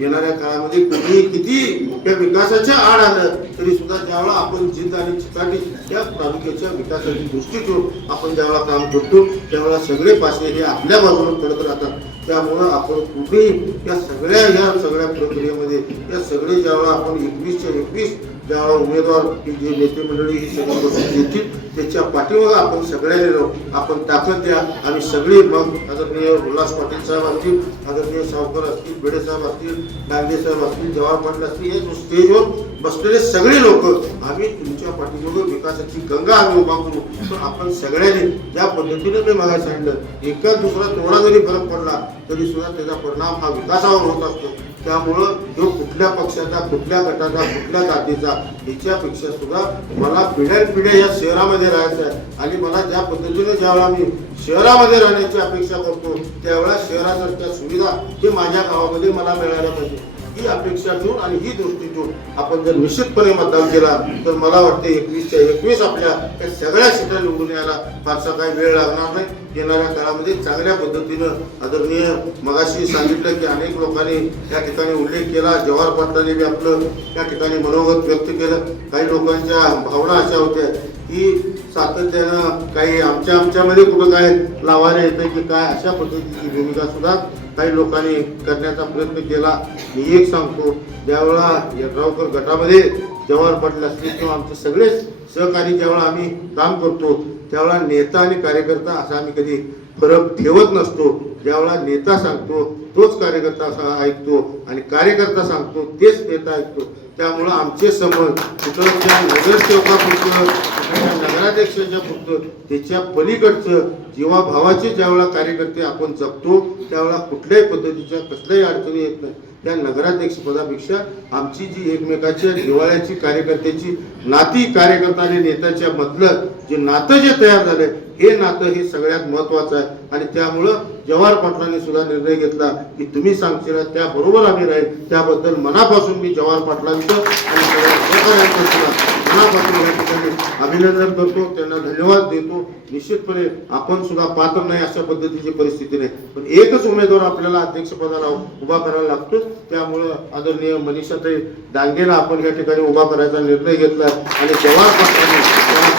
येणाऱ्या काळामध्ये कुणी किती त्या विकासाच्या आड आलं तरी सुद्धा ज्यावेळा आपण जिद्द आणि चिकाटी या तालुक्याच्या विकासाची दृष्टी ठेवून आपण ज्यावेळेला काम करतो. त्यावेळेला सगळे पासे हे आपल्या बाजूने पडत राहतात. त्यामुळं आपण कुठेही या सगळ्या या सगळ्या प्रक्रियेमध्ये या सगळे ज्यावेळा आपण एकवीसच्या एकवीस ज्यावेळेला उमेदवार ही जी नेते मंडळी ही सगळी बसून घेतील त्याच्या पाठीमागं आपण सगळ्यांनी राहू आपण ताकद द्या आणि सगळी मग आदरणीय उल्हास पाटील साहेब असतील आदरणीय सावकर असतील बेडे साहेब असतील डांगे साहेब असतील जवाहर पाटील असतील हे स्टेजवर बसलेले सगळे लोक. आम्ही तुमच्या पाठीमागं विकासाची गंगा आम्ही उभा करू. तर आपण सगळ्यांनी ज्या पद्धतीने मी मला सांगितलं एका दुसरा तेवढा जरी फरक पडला तरी सुद्धा त्याचा परिणाम हा विकासावर होत असतो. त्यामुळं जो कुठल्या पक्षाचा कुठल्या गटाचा कुठल्या जातीचा याच्यापेक्षा सुद्धा मला पिढ्यानपिढ्या या शहरामध्ये राहायचं आहे. आणि मला ज्या पद्धतीने ज्यावेळा मी शहरामध्ये राहण्याची अपेक्षा करतो त्यावेळेला शहरासारख्या सुविधा हे माझ्या गावामध्ये मला मिळायला पाहिजे. ही अपेक्षा घेऊन आणि ही दृष्टी घेऊन आपण जर निश्चितपणे मतदान केला तर मला वाटते एकवीसच्या एकवीस आपल्या या सगळ्या सीटा निवडून यायला फारसा काही वेळ लागणार नाही. येणाऱ्या काळामध्ये चांगल्या पद्धतीनं आदरणीय मगाशी सांगितलं की अनेक लोकांनी या ठिकाणी उल्लेख केला जवाहर पाटलांनी बी आपलं या ठिकाणी मनोगत व्यक्त केलं. काही लोकांच्या भावना अशा होत्या की सातत्यानं काही आमच्या आमच्यामध्ये कुठं काय लावायला येतं की काय अशा पद्धतीची भूमिका सुद्धा काही लोकांनी करण्याचा प्रयत्न केला. मी एक सांगतो ज्यावेळा यड्रावकर गटामध्ये जवाहर पाटील असतील किंवा आमचे सगळेच सहकारी ज्यावेळा आम्ही काम करतो त्यावेळा नेता आणि कार्यकर्ता असा आम्ही कधी फरक ठेवत नसतो. ज्यावेळा नेता सांगतो तोच कार्यकर्ता असा ऐकतो आणि कार्यकर्ता सांगतो तेच नेता ऐकतो. त्यामुळं आमचे समज कुठं त्या नगरसेवकापुरतं कुठल्या नगराध्यक्षाच्या त्याच्या पलीकडचं जीवाभावाचे ज्यावेळा कार्यकर्ते आपण जपतो त्यावेळा कुठल्याही पद्धतीच्या कसल्याही अडचणी येत नाही. त्या नगराध्यक्ष पदापेक्षा आमची जी एकमेकाच्या जिव्हाळ्याची कार्यकर्त्याची नाती कार्यकर्ता आणि नेत्याच्या मधलं जे नातं जे तयार झालंय हे नातं हे सगळ्यात महत्वाचं आहे. आणि त्यामुळं जवाहर पाटलांनी सुद्धा निर्णय घेतला की तुम्ही सांगशील त्याबरोबर आम्ही राहील. त्याबद्दल मनापासून मी जवाहर पाटलांचं आणि सगळ्या सुद्धा मनापासून या ठिकाणी अभिनंदन करतो त्यांना धन्यवाद देतो. निश्चितपणे आपण सुद्धा पात्र नाही अशा पद्धतीची परिस्थिती नाही. पण एकच उमेदवार आपल्याला अध्यक्षपदाला उभा करायला लागतो त्यामुळं आदरणीय मनीषाताई दांगेला आपण या ठिकाणी उभा करायचा निर्णय घेतला आणि जवाहर पाटलांनी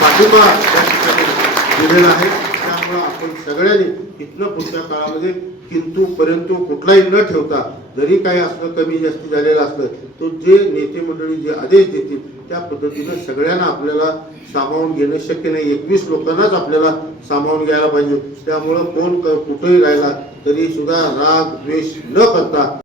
पाठिंबा या ठिकाणी दिलेला आहे त्यामुळं आपण सगळ्यांनी इथनं पुढच्या काळामध्ये किंतू परंतु कुठलाही न ठेवता जरी काही असलं कमी जास्त झालेलं असलं तर जे नेते मंडळी जे आदेश देतील त्या पद्धतीनं सगळ्यांना आपल्याला सामावून घेणं शक्य नाही. एकवीस लोकांनाच आपल्याला सामावून घ्यायला पाहिजे. त्यामुळं कोण कुठेही राहिला तरी सुद्धा राग द्वेष न करता